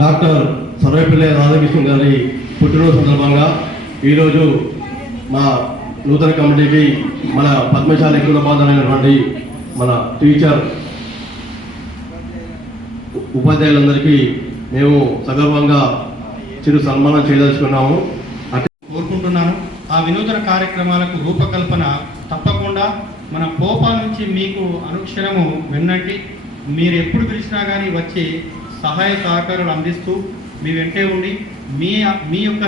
Doctor Sarvepalli Radhakrishna గారి పుట్టినరోజు సందర్భంగా ఈరోజు మా నూతన కమిటీకి మన పద్మశాలి కులబాంధమైనటువంటి మన టీచర్ ఉపాధ్యాయులందరికీ మేము సగర్వంగా చిరు సన్మానం చేయదలుచుకున్నాము. కోరుకుంటున్నాను. ఆ వినూతన కార్యక్రమాలకు రూపకల్పన తప్పకుండా మన పోపా నుంచి మీకు అనుక్షణము వెన్నంటి మీరు ఎప్పుడు పిలిచినా కానీ వచ్చి సహాయ సహకారాలు అందిస్తూ మీ వెంటే ఉండి మీ యొక్క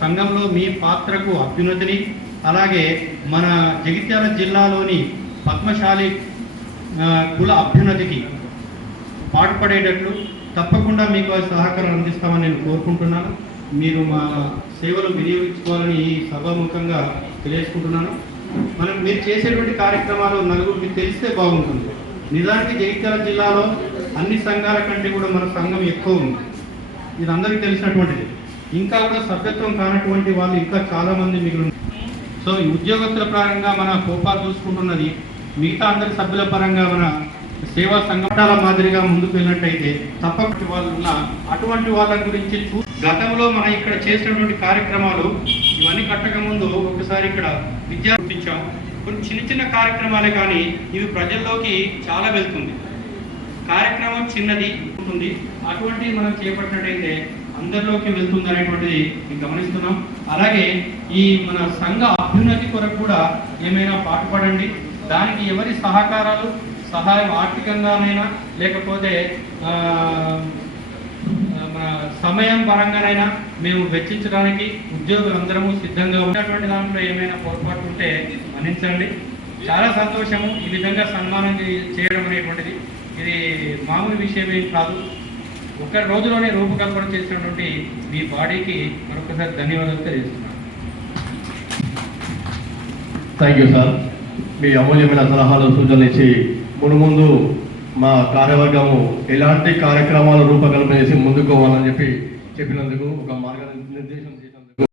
సంఘంలో మీ పాత్రకు అభ్యున్నతిని, అలాగే మన జగిత్యాల జిల్లాలోని పద్మశాలి కుల అభ్యున్నతికి పాటుపడేటట్లు తప్పకుండా మీకు సహకారం అందిస్తామని నేను కోరుకుంటున్నాను. మీరు మా సేవలు వినియోగించుకోవాలని ఈ సభాముఖంగా తెలియజేసుకుంటున్నాను. మీరు చేసేటువంటి కార్యక్రమాలు నలుగురికి తెలిస్తే బాగుంటుంది. నిజానికి జగిత్యాల జిల్లాలో అన్ని సంఘాల కంటే కూడా మన సంఘం ఎక్కువ ఉంది. ఇది అందరికీ తెలిసినటువంటిది. ఇంకా కూడా సభ్యత్వం కానటువంటి వాళ్ళు ఇంకా చాలామంది మిగిలి. సో ఈ ఉద్యోగస్తుల పరంగా మన పోపా చూసుకుంటున్నది, మిగతా అందరి సభ్యుల పరంగా మన సేవా సంఘటనల మాదిరిగా ముందుకు వెళ్ళినట్టయితే తప్పకుండా వాళ్ళు ఉన్న అటువంటి వాళ్ళ గురించి గతంలో మనం ఇక్కడ చేసినటువంటి కార్యక్రమాలు ఇవన్నీ కట్టక ముందు ఒకసారి ఇక్కడ విద్య చూపించాం. కొన్ని చిన్న చిన్న కార్యక్రమాలే కానీ ఇవి ప్రజల్లోకి చాలా వెళ్తుంది. కార్యక్రమం చిన్నది ఉంటుంది, అటువంటివి మనం చేపట్టినట్టయితే అందరిలోకి వెళ్తుంది అనేటువంటిది మేము గమనిస్తున్నాం. అలాగే ఈ మన సంఘ అభ్యున్నతి కొరకు కూడా ఏమైనా పాటుపడండి. దానికి ఎవరి సహకారాలు, సహాయం ఆర్థికంగానైనా లేకపోతే మన సమయం పరంగానైనా మేము వెచ్చించడానికి ఉద్యోగులందరము సిద్ధంగా ఉన్నటువంటి దాంట్లో ఏమైనా పొరపాటు ఉంటే మన్నించండి. చాలా సంతోషము ఈ విధంగా సన్మానం చేయడం అనేటువంటిది. ఇది మామూలు విషయం ఏం కాదు. ఒక రోజులోనే రూపకల్పన చేసినటువంటి మీ బాడీకి మరొకసారి ధన్యవాదాలు తెలియజేస్తున్నాను. Thank you sir. మీ అమూల్యమైన సలహాలు సూచనలు ఇచ్చి ముందు మా కార్యవర్గము ఎలాంటి కార్యక్రమాలు రూపకల్పన చేసి ముందుకు పోవాలని చెప్పినందుకు, ఒక మార్గనిర్దేశం చేసినందుకు